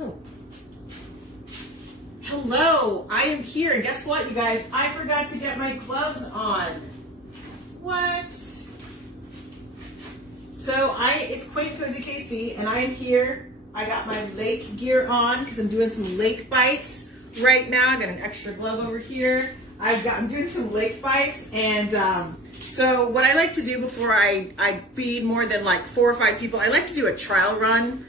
Oh. Hello, I am here. And guess what, you guys? I forgot to get my gloves on. What? So it's Quaint Cozy KC, and I am here. I got my lake gear on because I'm doing some lake bites right now. I got an extra glove over here. I'm doing some lake bites, and so what I like to do before I feed more than like 4 or 5 people, I like to do a trial run,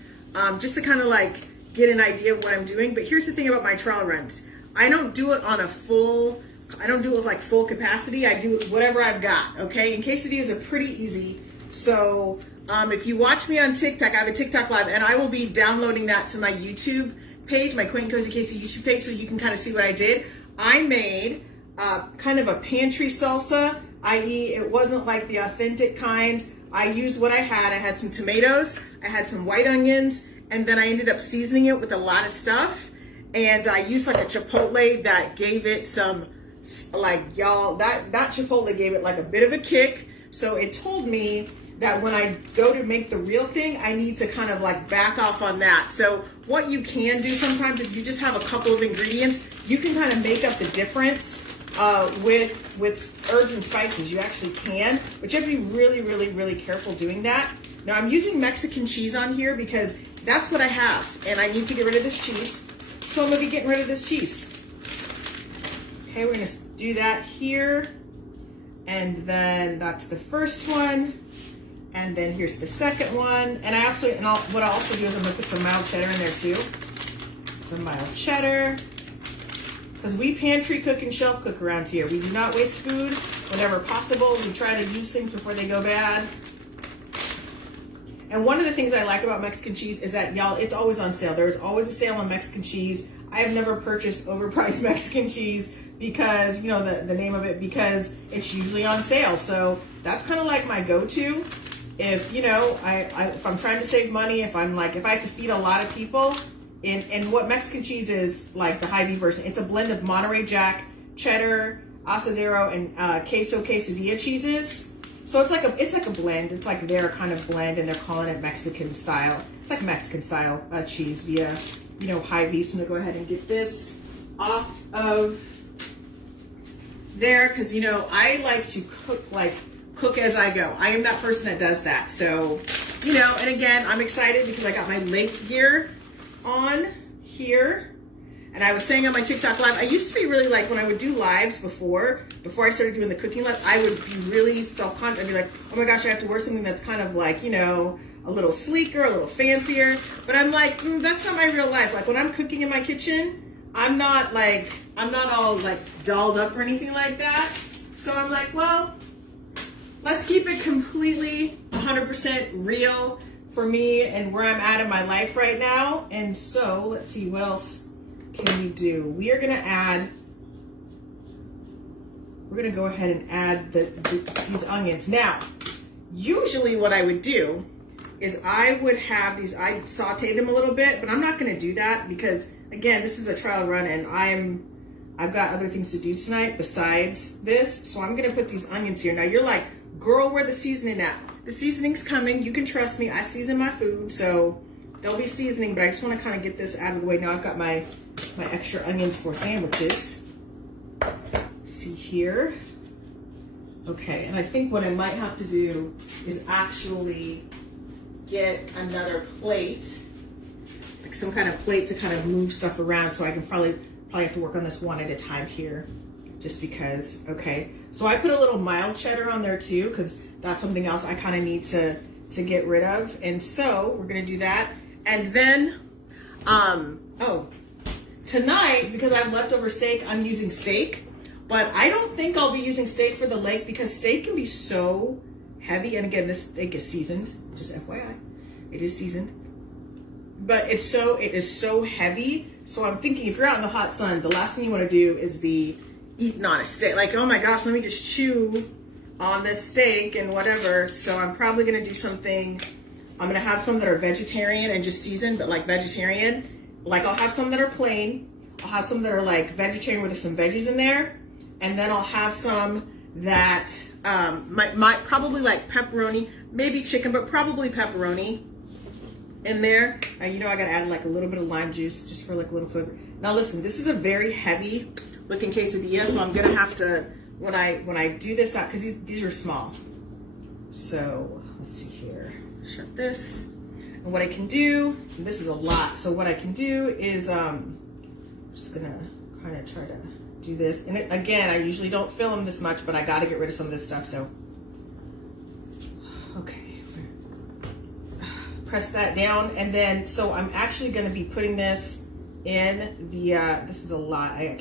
just to kind of like get an idea of what I'm doing. But here's the thing about my trial runs. I don't do it on I don't do it with like full capacity. I do whatever I've got, okay? And quesadillas are pretty easy. So if you watch me on TikTok, I have a TikTok live, and I will be downloading that to my YouTube page, my Quaint Cozy KC YouTube page, so you can kind of see what I did. I made kind of a pantry salsa, i.e. it wasn't like the authentic kind. I used what I had. I had some tomatoes, I had some white onions, and then I ended up seasoning it with a lot of stuff. And I used like a chipotle that gave it some, like, y'all, that chipotle gave it like a bit of a kick. So it told me that when I go to make the real thing, I need to kind of like back off on that. So what you can do sometimes, if you just have a couple of ingredients, you can kind of make up the difference with herbs and spices. You actually can, but you have to be really, really, really careful doing that. Now I'm using Mexican cheese on here because that's what I have, and I need to get rid of this cheese. So I'm gonna be getting rid of this cheese. Okay, we're gonna do that here. And then that's the first one. And then here's the second one. And what I'll also do is I'm gonna put some mild cheddar in there too. Some mild cheddar. Because we pantry cook and shelf cook around here. We do not waste food whenever possible. We try to use things before they go bad. And one of the things I like about Mexican cheese is that, y'all, it's always on sale. There's always a sale on Mexican cheese. I have never purchased overpriced Mexican cheese because, you know, the name of it, because it's usually on sale. So that's kind of like my go-to. If, you know, if I'm trying to save money, if I have to feed a lot of people, and what Mexican cheese is, like the Hy-Vee version, it's a blend of Monterey Jack, cheddar, asadero, and queso quesadilla cheeses. So it's like a blend. It's like their kind of blend, and they're calling it Mexican style. It's like Mexican style cheese via, you know, Hy-Vee. So I'm gonna go ahead and get this off of there, because, you know, I like to cook as I go. I am that person that does that. So, you know, and again, I'm excited because I got my lake gear on here. And I was saying on my TikTok live, I used to be really like, when I would do lives before I started doing the cooking live, I would be really self-conscious. I'd be like, oh my gosh, I have to wear something that's kind of like, you know, a little sleeker, a little fancier. But I'm like, that's not my real life. Like when I'm cooking in my kitchen, I'm not all like dolled up or anything like that. So I'm like, well, let's keep it completely 100% real for me and where I'm at in my life right now. And so let's see, what else can we do? We're gonna go ahead and add these onions. Now, usually what I would do is I would have these, I saute them a little bit, but I'm not gonna do that because, again, this is a trial run and I've got other things to do tonight besides this. So I'm gonna put these onions here. Now you're like, girl, where the seasoning at? The seasoning's coming. You can trust me. I season my food, so there'll be seasoning, but I just wanna kind of get this out of the way. Now I've got my extra onions for sandwiches. See here. Okay, and I think what I might have to do is actually get another plate, like some kind of plate to kind of move stuff around, so I can probably have to work on this one at a time here, just because. Okay, so I put a little mild cheddar on there too, because that's something else I kind of need to get rid of. And so we're gonna do that. And then, tonight, because I have leftover steak, I'm using steak. But I don't think I'll be using steak for the lake because steak can be so heavy. And again, this steak is seasoned, just FYI. It is seasoned. But it is so heavy. So I'm thinking if you're out in the hot sun, the last thing you want to do is be eating on a steak. Like, oh my gosh, let me just chew on this steak and whatever. So I'm probably going to do something. I'm going to have some that are vegetarian and just seasoned, but like vegetarian. Like I'll have some that are plain. I'll have some that are like vegetarian where there's some veggies in there. And then I'll have some that might probably like pepperoni, maybe chicken, but probably pepperoni. in there. And you know, I gotta add like a little bit of lime juice just for like a little flavor. Now listen, this is a very heavy looking quesadilla, so I'm gonna have to, when I do this out, because these are small. So let's see here, shut this. And what I can do, and this is a lot, so what I can do is I'm just gonna kind of try to do this. And again, I usually don't film this much, but I gotta get rid of some of this stuff, so. Okay. Press that down, and then, so I'm actually gonna be putting this in the, this is a lot. I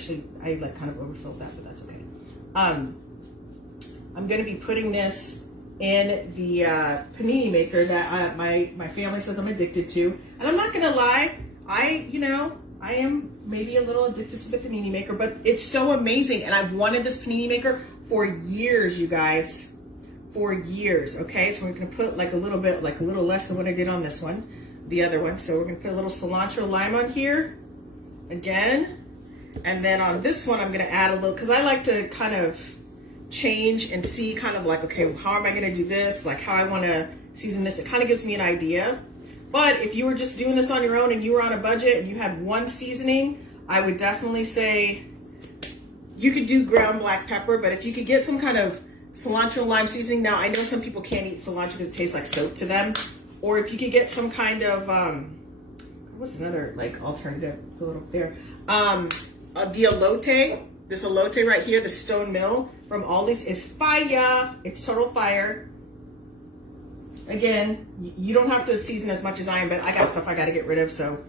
like kind of overfilled that, but that's okay. I'm gonna be putting this in the panini maker that my family says I'm addicted to. And I'm not gonna lie, I am maybe a little addicted to the panini maker, but it's so amazing. And I've wanted this panini maker for years, you guys, for years. Okay, so we're gonna put like a little bit, like a little less than what I did on this one, the other one. So we're gonna put a little cilantro lime on here again. And then on this one, I'm gonna add a little, cause I like to kind of change and see kind of like, okay, how am I gonna do this? Like how I wanna season this. It kind of gives me an idea. But if you were just doing this on your own and you were on a budget and you had one seasoning, I would definitely say you could do ground black pepper, but if you could get some kind of cilantro lime seasoning. Now, I know some people can't eat cilantro because it tastes like soap to them. Or if you could get some kind of, what's another like alternative, a little there. The elote, this elote right here, the stone mill from Aldi's is fire. It's total fire. Again, you don't have to season as much as I am, but I got stuff I got to get rid of. So,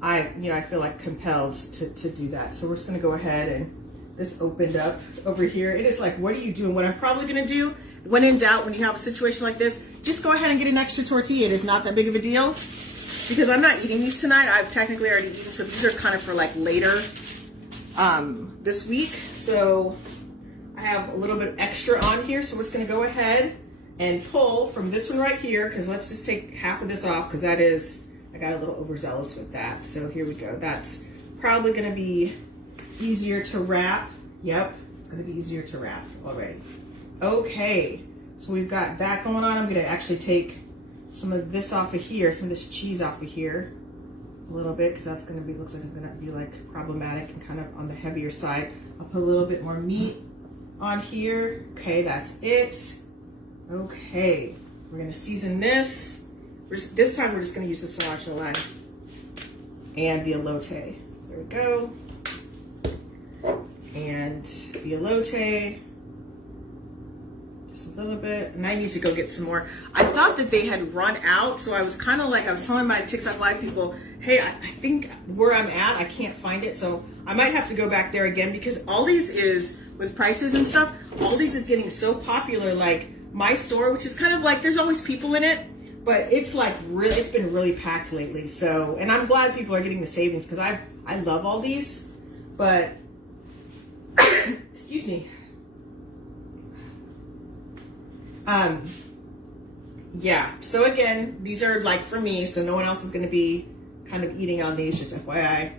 I feel like compelled to do that. So we're just going to go ahead, and this opened up over here. It is like, what are you doing? What I'm probably going to do, when in doubt, when you have a situation like this, just go ahead and get an extra tortilla. It is not that big of a deal because I'm not eating these tonight. I've technically already eaten, so these are kind of for like later this week. So I have a little bit extra on here. So we're just going to go ahead and pull from this one right here, because let's just take half of this off, because that is, I got a little overzealous with that. So here we go. That's probably going to be easier to wrap. Yep, it's going to be easier to wrap already. Okay, so we've got that going on. I'm going to actually take some of this off of here, some of this cheese off of here a little bit, because that's going to be, looks like it's going to be like problematic and kind of on the heavier side. I'll put a little bit more meat on here. Okay, that's it. Okay, we're going to season this. This time we're just going to use the cilantro lime and the elote. There we go. And the elote, just a little bit. And I need to go get some more. I thought that they had run out, so I was kind of like, I was telling my TikTok Live people, hey, I think where I'm at, I can't find it. So I might have to go back there again, because Aldi's is, with prices and stuff, Aldi's is getting so popular. Like my store, which is kind of like, there's always people in it, but it's like really, it's been really packed lately. So, and I'm glad people are getting the savings, because I love Aldi's, but excuse me. Yeah, so again, these are like for me, so no one else is going to be kind of eating on these, just FYI.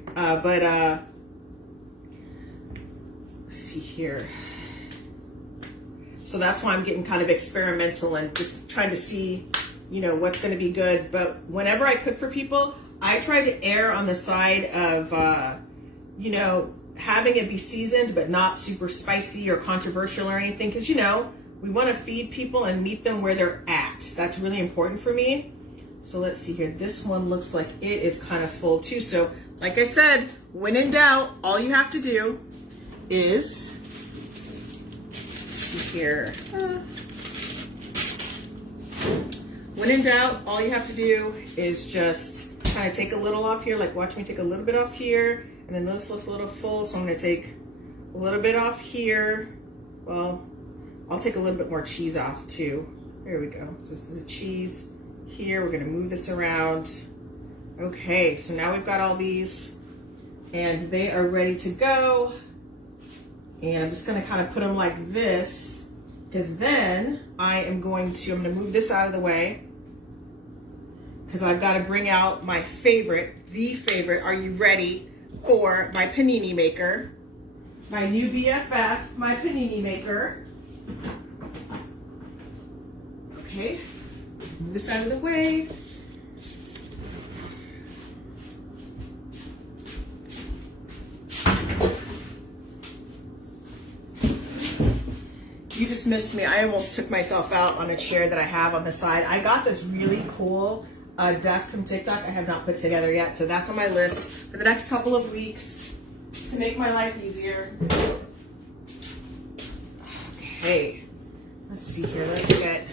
Let's see here. So that's why I'm getting kind of experimental and just trying to see, what's going to be good. But whenever I cook for people, I try to err on the side of, having it be seasoned, but not super spicy or controversial or anything. Because, we want to feed people and meet them where they're at. That's really important for me. So let's see here. This one looks like it is kind of full too. So like I said, when in doubt, all you have to do is, see here. When in doubt, all you have to do is just kind of take a little off here. Like watch me take a little bit off here. And then this looks a little full, so I'm going to take a little bit off here. Well, I'll take a little bit more cheese off too. There we go. So this is the cheese here. We're going to move this around. Okay, so now we've got all these, and they are ready to go. And I'm just going to kind of put them like this, because then I'm going to move this out of the way, because I've got to bring out my favorite, the favorite. Are you ready for my panini maker? My new BFF, my panini maker. Okay, move this out of the way. just missed me. I almost took myself out on a chair that I have on the side. I got this really cool desk from TikTok I have not put together yet. So that's on my list for the next couple of weeks to make my life easier. Okay, let's see here. Let's get,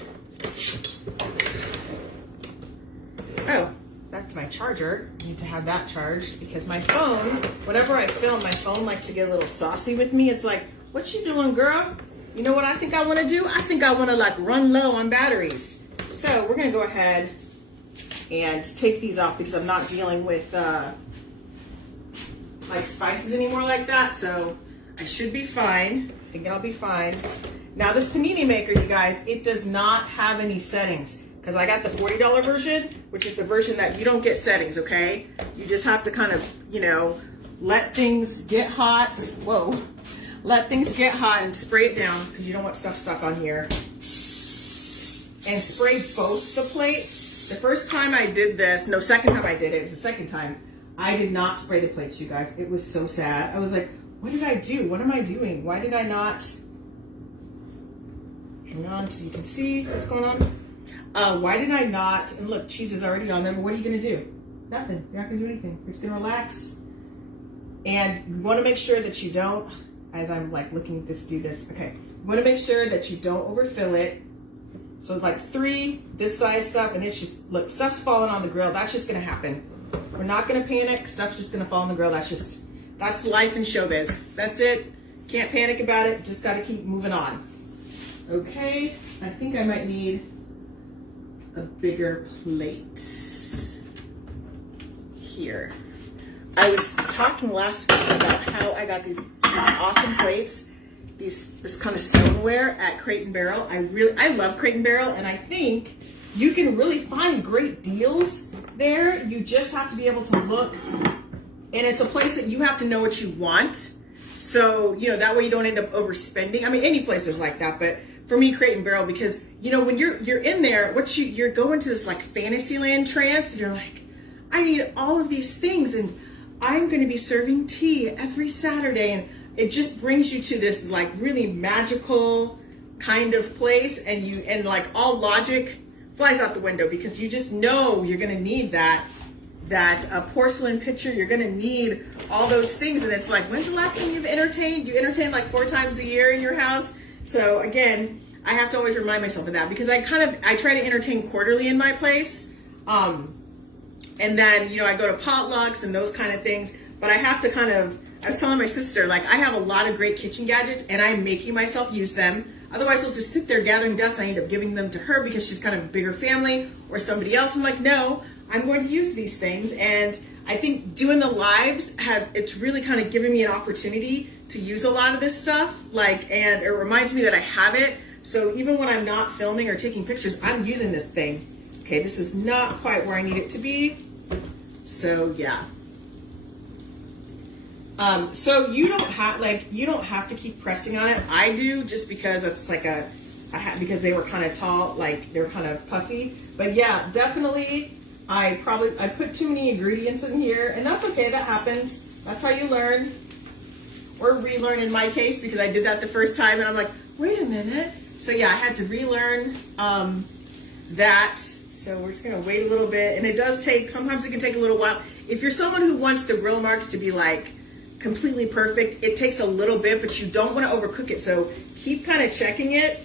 oh, back to my charger. I need to have that charged because my phone, whenever I film, my phone likes to get a little saucy with me. It's like, what you doing, girl? You know what I think I want to do? I think I want to like run low on batteries. So we're going to go ahead and take these off because I'm not dealing with like spices anymore like that. So I should be fine. I think I'll be fine. Now this panini maker, you guys, it does not have any settings because I got the $40 version, which is the version that you don't get settings, okay? You just have to kind of, you know, let things get hot. Whoa. Let things get hot and spray it down because you don't want stuff stuck on here. And spray both the plates. The first time I did this, no, second time I did it, it was the second time, I did not spray the plates, you guys. It was so sad. I was like, what did I do? What am I doing? Why did I not? Hang on so you can see what's going on. Why did I not? And look, cheese is already on there, but what are you gonna do? Nothing. You're not gonna do anything. You're just gonna relax. And you wanna make sure that you don't, as I'm like looking at this, do this. Okay, you wanna make sure that you don't overfill it. So like 3 this size stuff, and it's just, look, stuff's falling on the grill. That's just gonna happen. We're not gonna panic. Stuff's just gonna fall on the grill. That's life in showbiz. That's it. Can't panic about it. Just gotta keep moving on. Okay, I think I might need a bigger plate here. I was talking last week about how I got these awesome plates, this kind of stoneware at Crate & Barrel. I love Crate & Barrel, and I think you can really find great deals there. You just have to be able to look, and it's a place that you have to know what you want. So, you know, that way you don't end up overspending. I mean, any place is like that, but for me, Crate & Barrel, because, you know, when you're in there, you're going to this like Fantasyland trance, and you're like, I need all of these things, and I'm going to be serving tea every Saturday, and it just brings you to this like really magical kind of place, and like all logic flies out the window because you just know you're going to need that porcelain pitcher. You're going to need all those things, and it's like, when's the last time you've entertained? You entertain like 4 times a year in your house. So again, I have to always remind myself of that because I try to entertain quarterly in my place. And then, you know, I go to potlucks and those kind of things, but I have to I was telling my sister, like, I have a lot of great kitchen gadgets and I'm making myself use them. Otherwise they'll just sit there gathering dust and I end up giving them to her because she's kind of a bigger family or somebody else. I'm like, no, I'm going to use these things. And I think doing the lives it's really kind of given me an opportunity to use a lot of this stuff. And it reminds me that I have it. So even when I'm not filming or taking pictures, I'm using this thing. Okay, this is not quite where I need it to be. So yeah. So you don't have to keep pressing on it. I do just because it's like because they were kind of tall, like they were kind of puffy. But yeah, definitely I put too many ingredients in here, and that's okay, that happens. That's how you learn. Or relearn in my case, because I did that the first time and I'm like, wait a minute. So yeah, I had to relearn that. So we're just gonna wait a little bit, and sometimes it can take a little while. If you're someone who wants the grill marks to be like completely perfect, it takes a little bit, but you don't want to overcook it. So keep kind of checking it,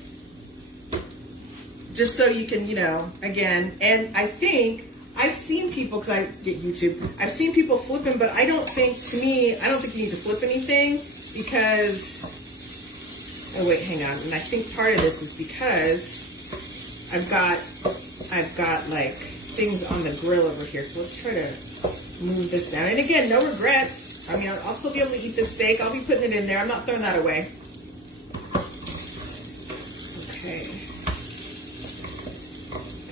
just so you can, you know, again. And I think I've seen people, because I get YouTube, I've seen people flipping, but I don't think you need to flip anything because, oh wait, hang on. And I think part of this is because I've got like things on the grill over here. So let's try to move this down. And again, no regrets. I mean, I'll still be able to eat this steak. I'll be putting it in there. I'm not throwing that away. Okay.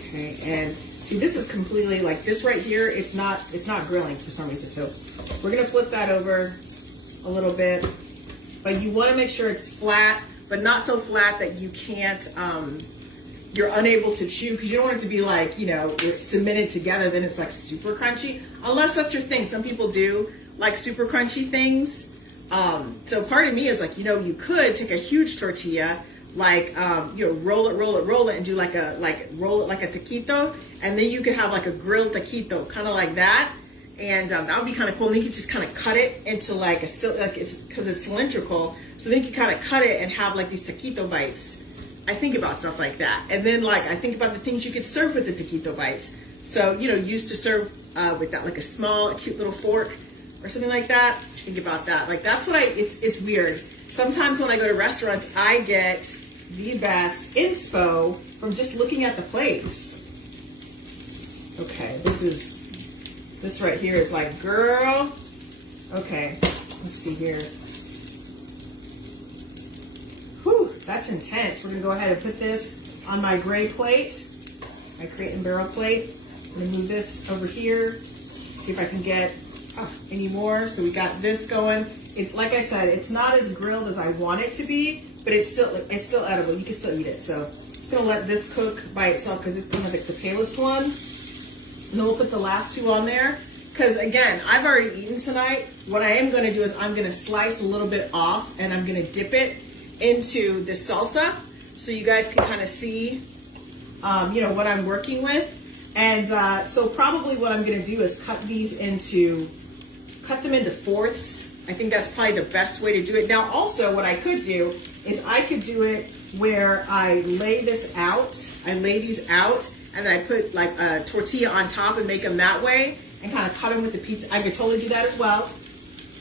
Okay, and see, this is completely like this right here. It's not grilling for some reason. So we're gonna flip that over a little bit, but you want to make sure it's flat, but not so flat that you can't. You're unable to chew, because you don't want it to be like, you know, it's cemented together, then it's like super crunchy, unless that's your thing. Some people do like super crunchy things. So part of me is like, you know, you could take a huge tortilla, like, roll it, and do roll it like a taquito. And then you could have like a grilled taquito, kind of like that. And that would be kind of cool. And then you could just kind of cut it into because it's cylindrical. So then you can kind of cut it and have like these taquito bites. I think about stuff like that. And then I think about the things you could serve with the taquito bites. So, used to serve with that, like a cute little fork or something like that. Think about that. Like that's what it's weird. Sometimes when I go to restaurants, I get the best inspo from just looking at the plates. Okay, this right here is like, girl. Okay, let's see here. Whew, that's intense. We're gonna go ahead and put this on my gray plate, my crate and barrel plate. I'm gonna move this over here, see if I can get any more. So we got this going. It's like I said, it's not as grilled as I want it to be, but it's still edible. You can still eat it. So I'm just gonna let this cook by itself because it's kind of like the palest one. And then we'll put the last two on there. Because again, I've already eaten tonight. What I am gonna do is I'm gonna slice a little bit off and I'm gonna dip it into the salsa so you guys can kind of see, what I'm working with. And so probably what I'm gonna do is cut them into fourths. I think that's probably the best way to do it. Now also what I could do is I could do it where I lay these out, and then I put like a tortilla on top and make them that way and kind of cut them with the pizza. I could totally do that as well.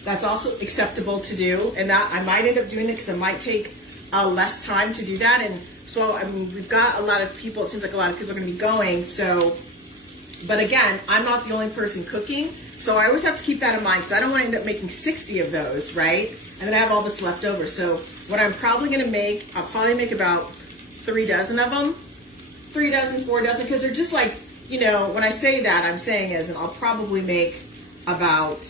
That's also acceptable to do. And that I might end up doing it because it might take less time to do that. And so, I mean, we've got a lot of people, it seems like a lot of people are gonna be going. So, but again, I'm not the only person cooking. So I always have to keep that in mind because I don't want to end up making 60 of those, right? And then I have all this left over. So what I'm probably gonna make, I'll probably make about 3 dozen of them. 3 dozen, 4 dozen, because they're just like, when I say that, I'm saying as in I'll probably make about,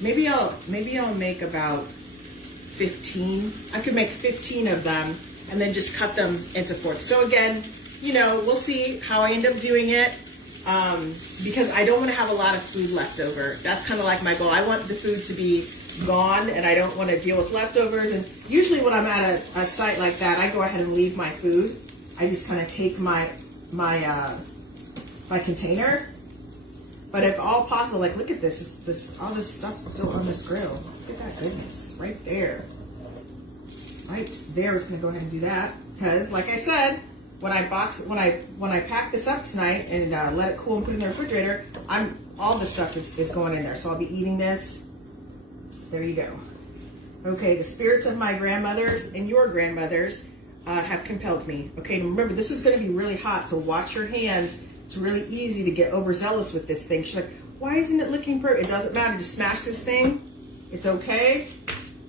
maybe I'll make about 15. I could make 15 of them and then just cut them into fourths. So again, we'll see how I end up doing it because I don't want to have a lot of food left over. That's kind of like my goal. I want the food to be gone and I don't want to deal with leftovers. And usually when I'm at a site like that, I go ahead and leave my food. I just kind of take my container. But if all possible, like look at this, all this stuff's still on this grill. Look at that goodness, right there. Right there, is gonna go ahead and do that. Because like I said, when I pack this up tonight and let it cool and put it in the refrigerator, all the stuff is going in there. So I'll be eating this. There you go. Okay, the spirits of my grandmothers and your grandmothers have compelled me. Okay, and remember this is gonna be really hot, so watch your hands. It's really easy to get overzealous with this thing. She's like, why isn't it looking perfect? It doesn't matter, just smash this thing. It's okay.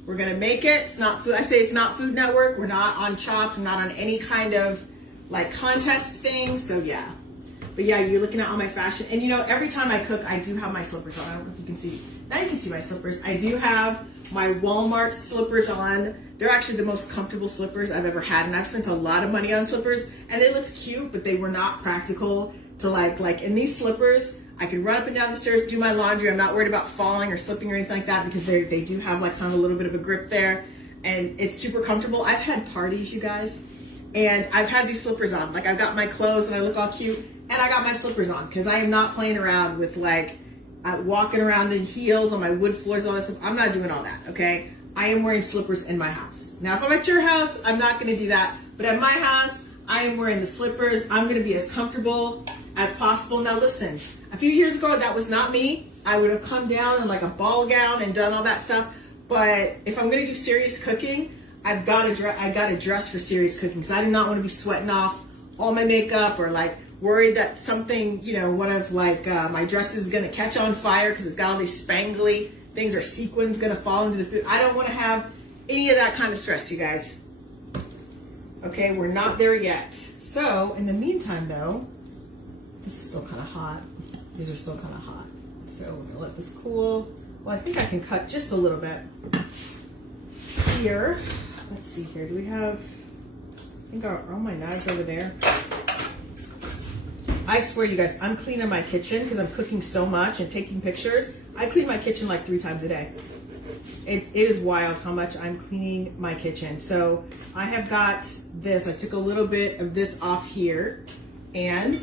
We're gonna make it. It's not food. I say it's not Food Network. We're not on Chopped. We're not on any kind of like contest thing. So yeah. But yeah, you're looking at all my fashion. And every time I cook, I do have my slippers on. I don't know if you can see. Now you can see my slippers. I do have my Walmart slippers on. They're actually the most comfortable slippers I've ever had. And I've spent a lot of money on slippers. And they looked cute, but they were not practical to like in these slippers, I can run up and down the stairs, do my laundry. I'm not worried about falling or slipping or anything like that because they do have like kind of a little bit of a grip there and it's super comfortable. I've had parties, you guys, and I've had these slippers on. Like I've got my clothes and I look all cute and I got my slippers on because I am not playing around with like walking around in heels on my wood floors, all that stuff. I'm not doing all that, okay? I am wearing slippers in my house. Now, if I'm at your house, I'm not gonna do that. But at my house, I am wearing the slippers. I'm gonna be as comfortable as possible. Now listen, a few years ago, that was not me. I would have come down in like a ball gown and done all that stuff. But if I'm gonna do serious cooking, I've got to dress for serious cooking because I do not want to be sweating off all my makeup or like worried that something, one of like my dress is gonna catch on fire because it's got all these spangly things or sequins gonna fall into the food. I don't want to have any of that kind of stress, you guys. Okay, we're not there yet. So in the meantime though, this is still kind of hot. These are still kind of hot. So we're gonna let this cool. Well, I think I can cut just a little bit here. Let's see here, do we have, I think are all my knives over there? I swear you guys, I'm cleaning my kitchen because I'm cooking so much and taking pictures. I clean my kitchen like 3 times a day. it is wild how much I'm cleaning my kitchen. So I have got this, I took a little bit of this off here, and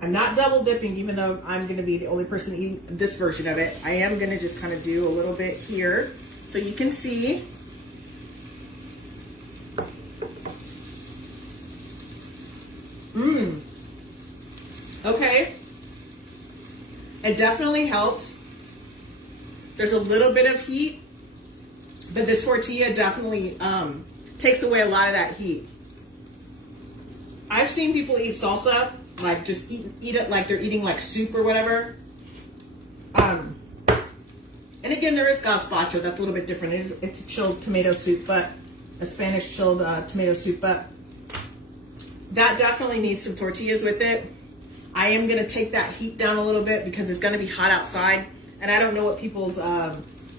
I'm not double dipping, even though I'm gonna be the only person eating this version of it. I am gonna just kind of do a little bit here so you can see. Okay. It definitely helps. There's a little bit of heat, but this tortilla definitely takes away a lot of that heat. I've seen people eat salsa, like just eat it like they're eating like soup or whatever. And again, there is gazpacho. That's a little bit different. It's a chilled tomato soup, but a Spanish chilled tomato soup, but that definitely needs some tortillas with it. I am gonna take that heat down a little bit because it's gonna be hot outside, and I don't know what people's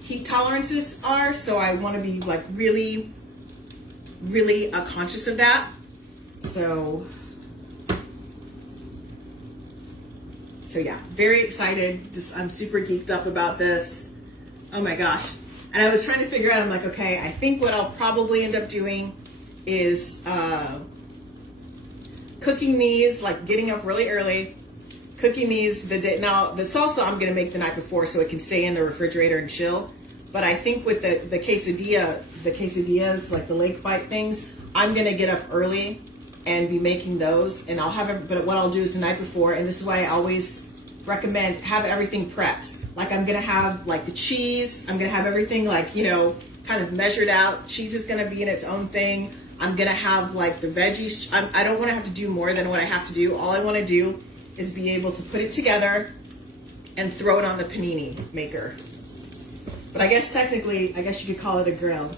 heat tolerances are, so I wanna be like really, really conscious of that. So yeah, very excited. I'm super geeked up about this. Oh my gosh. And I was trying to figure out, I'm like, okay, I think what I'll probably end up doing is cooking these, like getting up really early, cooking these the day. Now the salsa I'm gonna make the night before so it can stay in the refrigerator and chill. But I think with the quesadillas, like the lake bite things, I'm gonna get up early and be making those, and I'll have it. But what I'll do is the night before, and this is why I always recommend have everything prepped. Like I'm gonna have like the cheese, I'm gonna have everything like, you know, kind of measured out. Cheese is gonna be in its own thing. I'm gonna have like the veggies. I don't wanna have to do more than what I have to do. All I wanna do is be able to put it together and throw it on the panini maker. But I guess technically, I guess you could call it a grill.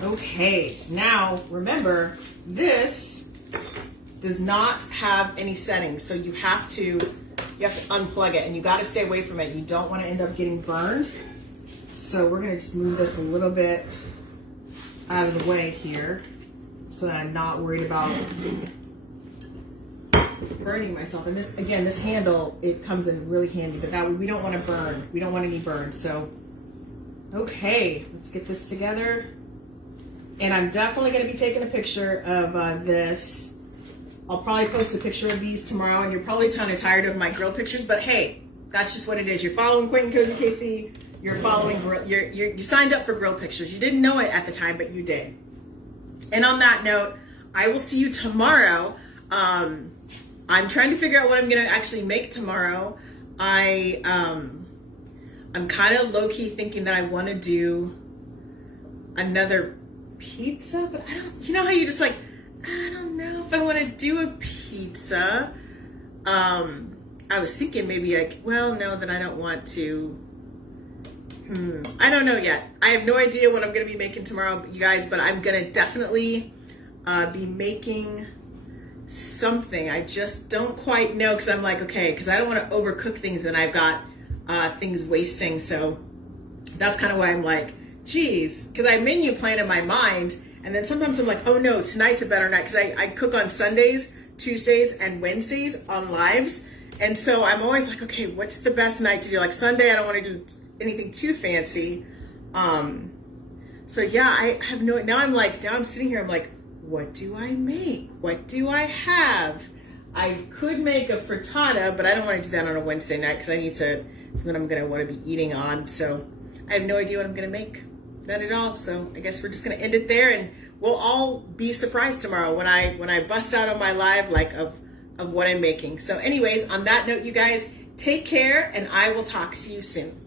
Okay, now remember, this does not have any settings, so you have to unplug it, and you gotta stay away from it. You don't wanna end up getting burned. So we're gonna just move this a little bit out of the way here so that I'm not worried about burning myself. And this, again, this handle, it comes in really handy, but that we don't want to burn. We don't want any burn. So, okay, let's get this together. And I'm definitely going to be taking a picture of this. I'll probably post a picture of these tomorrow, and you're probably kind of tired of my grill pictures, but hey, that's just what it is. You're following Quentin Cozy KC. You're following, you signed up for grill pictures. You didn't know it at the time, but you did. And on that note, I will see you tomorrow. I'm trying to figure out what I'm gonna actually make tomorrow. I'm kind of low-key thinking that I want to do another pizza, but I don't, you know how you just like, I don't know if I want to do a pizza. I was thinking maybe like, well, no, then I don't want to. I don't know yet. I have no idea what I'm going to be making tomorrow, you guys, but I'm going to definitely be making something. I just don't quite know, because I'm like, okay, because I don't want to overcook things and I've got things wasting. So that's kind of why I'm like, geez, because I menu plan in my mind, and then sometimes I'm like, oh no, tonight's a better night, because I cook on Sundays, Tuesdays, and Wednesdays on lives. And so I'm always like, okay, what's the best night to do? Like Sunday, I don't want to do anything too fancy. So yeah, I have no, now I'm sitting here, I'm like, what do I make? What do I have? I could make a frittata, but I don't want to do that on a Wednesday night because I need to, something I'm going to want to be eating on. So I have no idea what I'm going to make. None at all. So I guess we're just going to end it there, and we'll all be surprised tomorrow when I bust out on my live, like of what I'm making. So anyways, on that note, you guys take care, and I will talk to you soon.